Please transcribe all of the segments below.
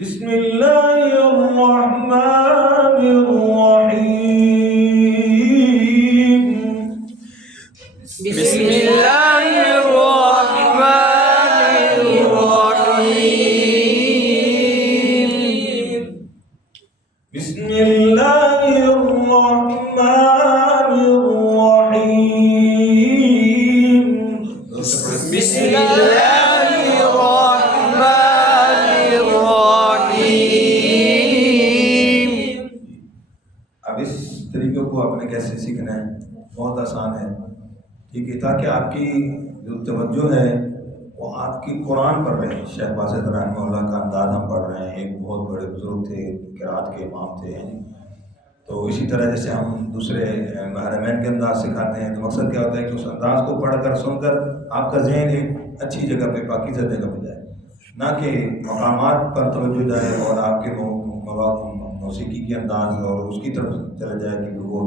बिस्मिल्लाहिर्रहमानिर्रहीम। बिस्मिल्लाहिर्रहमानिर्रहीम। बिस्मिल्लाहिर्रहमानिर्रहीम। बिस्मिल्लाहिर्रहमानिर्रहीम। अब इस तरीके को आपने कैसे सीखना है, बहुत आसान है, ठीक है। ताकि आपकी जो तवज्जो है वो आपकी कुरान पढ़ रहे हैं। शेख बासित रहमतुल्लाह का अंदाज हम पढ़ रहे हैं, एक बहुत बड़े बुजुर्ग थे, किरात के इमाम थे। तो इसी तरह जैसे हम दूसरे हरमैन के अंदाज सिखाते हैं, तो मकसद क्या होता है कि उस अंदाज को पढ़कर सुनकर आपका जहन एक अच्छी जगह पे, पाकीज़ा जगह पे जाए, ना कि मकामात पर तवज्जो जाए और आपके मौसीकी के अंदाज और उसकी तरफ चला जाए कि वो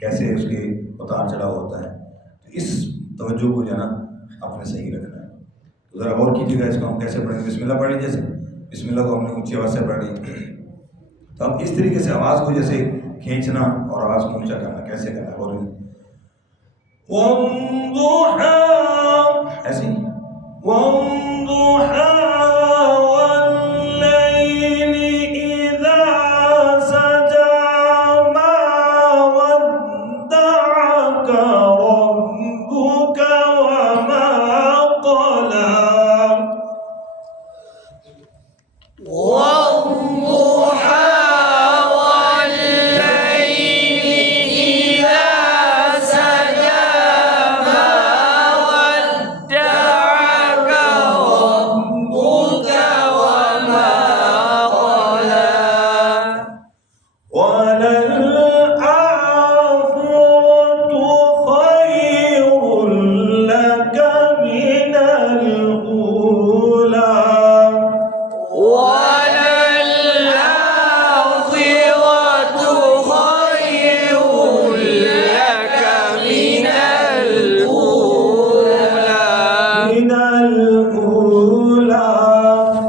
कैसे उसके उतार चढ़ाव होता है। तो इस तवज्जो को जो है ना आपने सही रखना है। तो ज़रा गौर कीजिएगा, इसको हम कैसे पढ़ेंगे। बिस्मिल्लाह पढ़ लीजिए। जैसे बिस्मिल्लाह को हमने ऊँची आवाज़ से पढ़ ली, तो अब इस तरीके से आवाज़ को जैसे खींचना और आवाज़ को ऊँचा करना कैसे करना है, और वंदुहा, ऐसे ही वंदुहा वल्लैलि इज़ा सजा मा वद्दअका रब्बुका वमा क़ला। والضحى والليل إذا سجى ما ودعك ربك وما قلى. وللآخرة خير لك من الأولى. وللآخرة خير لك من الأولى. من الأولى.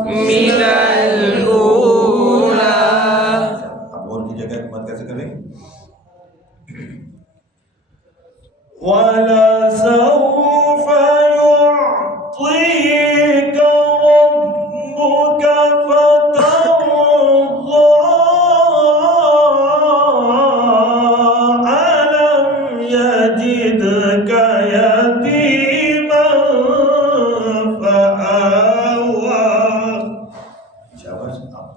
من الأولى. अब और की जगह मत कैसे करेंगे। ولسوف يعطيك ربك فترضى. ألم يجدك يتيما فآوى. शाबाश। आप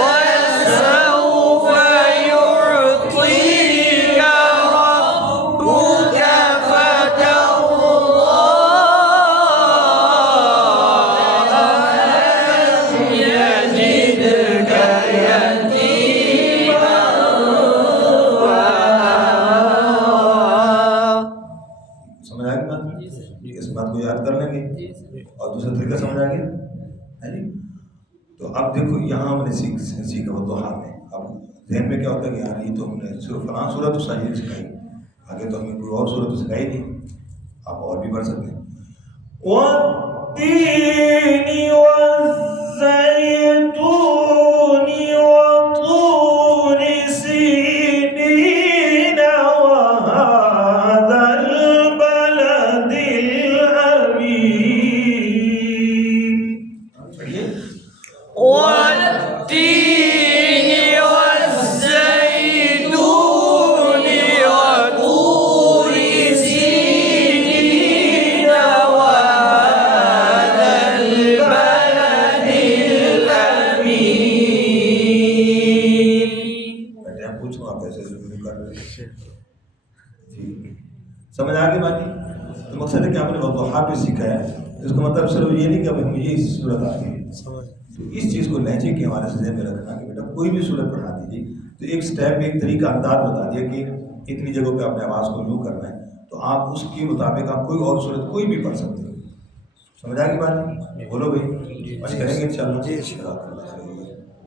ولسوف يعطيك ربك فترضى. ألم يجدك يتيما فآوى. समझ आ गई बात। इस बात को याद कर लेंगे और दूसरा तरीका समझ आ गया है जी। तो अब देखो यहाँ हमने सीखा वो दुहा में। अब ज़हन में क्या होता है कि यार ये तो हमने सिर्फ फलां सूरत तो सही सिखाई, आगे तो हमें कोई और सूरत तो सिखाई नहीं। आप और भी पढ़ सकते हैं। والتين والزيتون وطور سينين وهذا البلد الأمين. والتين والزيتون وطور سينين وهذا البلد الأمين. मैं पूछूँ आप ऐसे ज़रूर कर रहे हैं। जी समझ आ गई बात। तो मकसद है कि आपने दुहा पे सीखा है, तो इसका मतलब सिर्फ ये नहीं कि अब मुझे इस सूरत आ गई। तो इस चीज़ को लहजे के हवाले से ज़हन में रखना कि बेटा कोई भी सूरत पढ़ा दीजिए तो एक स्टेप, एक तरीका, अंदाज बता दिया कि इतनी जगहों पे आपने आवाज़ को यूँ करना है, तो आप उसके मुताबिक आप कोई और सूरत कोई भी पढ़ सकते हो। समझ आ गई बात। बोलो भाई, करेंगे इंशाल्लाह।